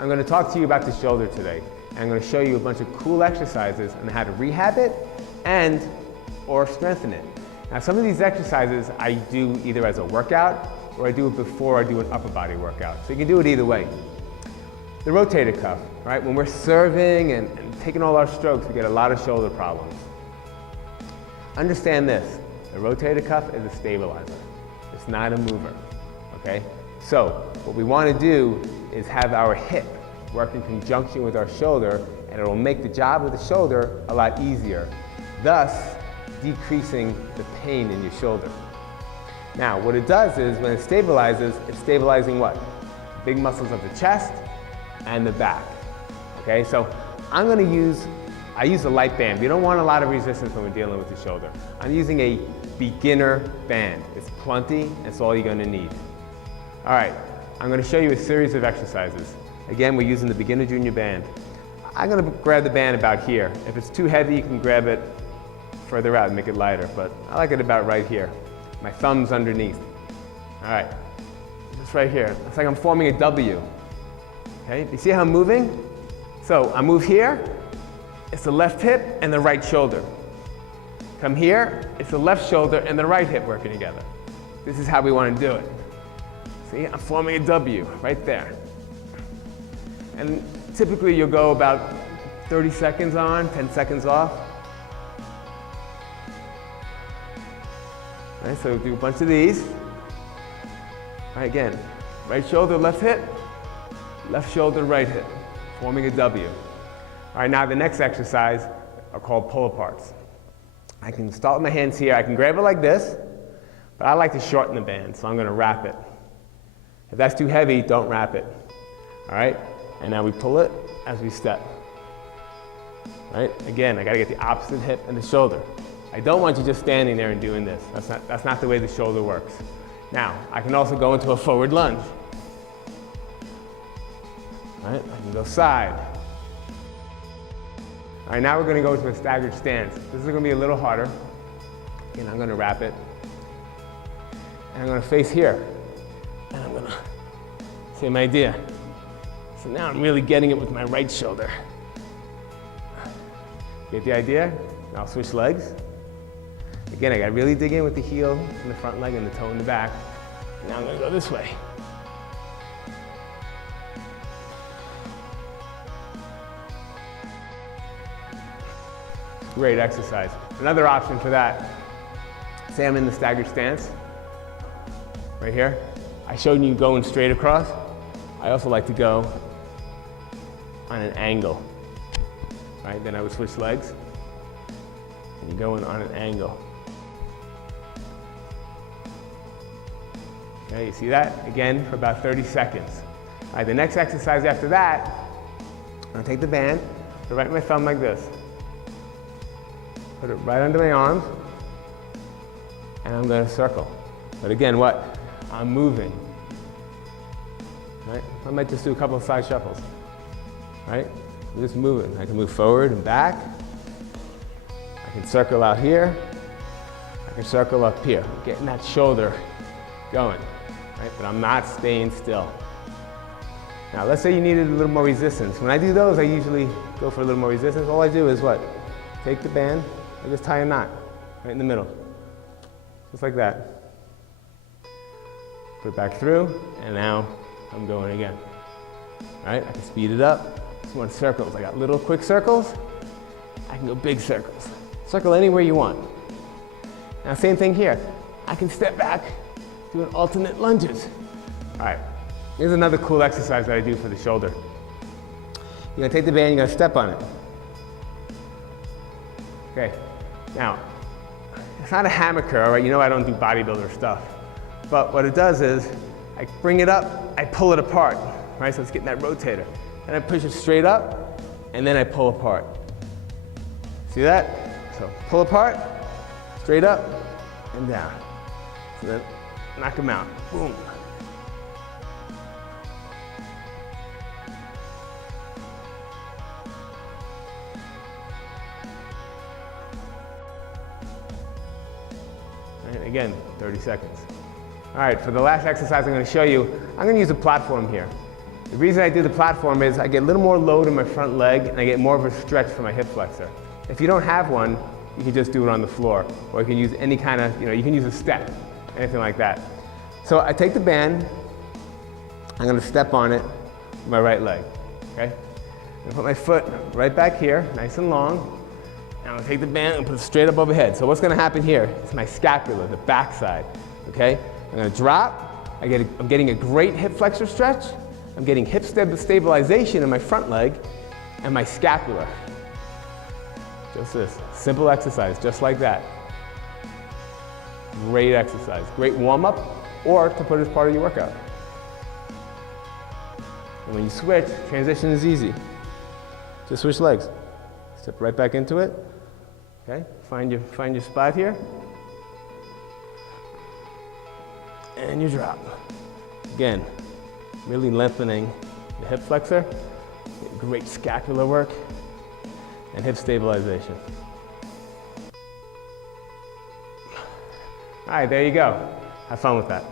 I'm going to talk to you about the shoulder today. And I'm going to show you a bunch of cool exercises on how to rehab it and or strengthen it. Now some of these exercises I do either as a workout or I do it before I do an upper body workout. So you can do it either way. The rotator cuff, right? When we're serving and taking all our strokes, we get a lot of shoulder problems. Understand this, the rotator cuff is a stabilizer. It's not a mover, okay? So what we want to do is have our hip work in conjunction with our shoulder, and it will make the job of the shoulder a lot easier, thus decreasing the pain in your shoulder. Now, what it does is when it stabilizes, it's stabilizing what? Big muscles of the chest and the back. Okay, so I use a light band. We don't want a lot of resistance when we're dealing with the shoulder. I'm using a beginner band. It's plenty, that's all you're gonna need. All right, I'm gonna show you a series of exercises. Again, we're using the beginner junior band. I'm gonna grab the band about here. If it's too heavy, you can grab it further out and make it lighter, but I like it about right here. My thumb's underneath. All right, just right here. It's like I'm forming a W. Okay, you see how I'm moving? So I move here, it's the left hip and the right shoulder. Come here, it's the left shoulder and the right hip working together. This is how we want to do it. See, I'm forming a W right there. And typically you'll go about 30 seconds on, 10 seconds off. All right, so do a bunch of these. All right, again, right shoulder, left hip, left shoulder, right hip, forming a W. All right, now the next exercise are called pull-aparts. I can start with my hands here. I can grab it like this, but I like to shorten the band, so I'm going to wrap it. If that's too heavy, don't wrap it. All right, and now we pull it as we step. All right, again, I got to get the opposite hip and the shoulder. I don't want you just standing there and doing this. That's not the way the shoulder works. Now, I can also go into a forward lunge. All right, I can go side. All right, now we're going to go to a staggered stance. This is going to be a little harder. Again, I'm going to wrap it. And I'm going to face here. And I'm going to, same idea. So now I'm really getting it with my right shoulder. Get the idea? Now I'll switch legs. Again, I got to really dig in with the heel in the front leg and the toe in the back. Now I'm going to go this way. Great exercise. Another option for that, say I'm in the staggered stance, right here. I showed you going straight across. I also like to go on an angle, right? Then I would switch legs and you go in on an angle. Okay, you see that? Again, for about 30 seconds. All right, the next exercise after that, I'm gonna take the band, put it right in my thumb like this. Put it right under my arms, and I'm gonna circle. But again, what? I'm moving. Right? I might just do a couple of side shuffles. Right? I'm just moving. I can move forward and back. I can circle out here. I can circle up here. Getting that shoulder going. Right? But I'm not staying still. Now, let's say you needed a little more resistance. When I do those, I usually go for a little more resistance. All I do is what? Take the band, I just tie a knot right in the middle. Just like that. Put it back through, and now I'm going again. All right, I can speed it up. Just want circles. I got little quick circles. I can go big circles. Circle anywhere you want. Now, same thing here. I can step back, doing alternate lunges. All right, here's another cool exercise that I do for the shoulder. You're gonna take the band, you're gonna step on it. Okay, now, it's not a hammer curl, right? You know I don't do bodybuilder stuff. But what it does is, I bring it up, I pull it apart, right? So it's getting that rotator. And I push it straight up, and then I pull apart. See that? So pull apart, straight up, and down. So then knock them out, boom. And again, 30 seconds. All right, for the last exercise I'm going to show you, I'm going to use a platform here. The reason I do the platform is I get a little more load in my front leg and I get more of a stretch for my hip flexor. If you don't have one, you can just do it on the floor, or you can use any kind of, you can use a step, anything like that. So I take the band, I'm gonna step on it with my right leg, okay? I'm gonna put my foot right back here, nice and long, and I'm gonna take the band and put it straight up overhead. So what's gonna happen here is my scapula, the back side, okay? I'm gonna drop, I'm getting a great hip flexor stretch, I'm getting hip stabilization in my front leg and my scapula. Just this, simple exercise, just like that. Great exercise, great warm up, or to put as part of your workout. And when you switch, transition is easy. Just switch legs. Step right back into it. Okay, find your spot here. And you drop. Again, really lengthening the hip flexor, great scapular work, and hip stabilization. All right, there you go. Have fun with that.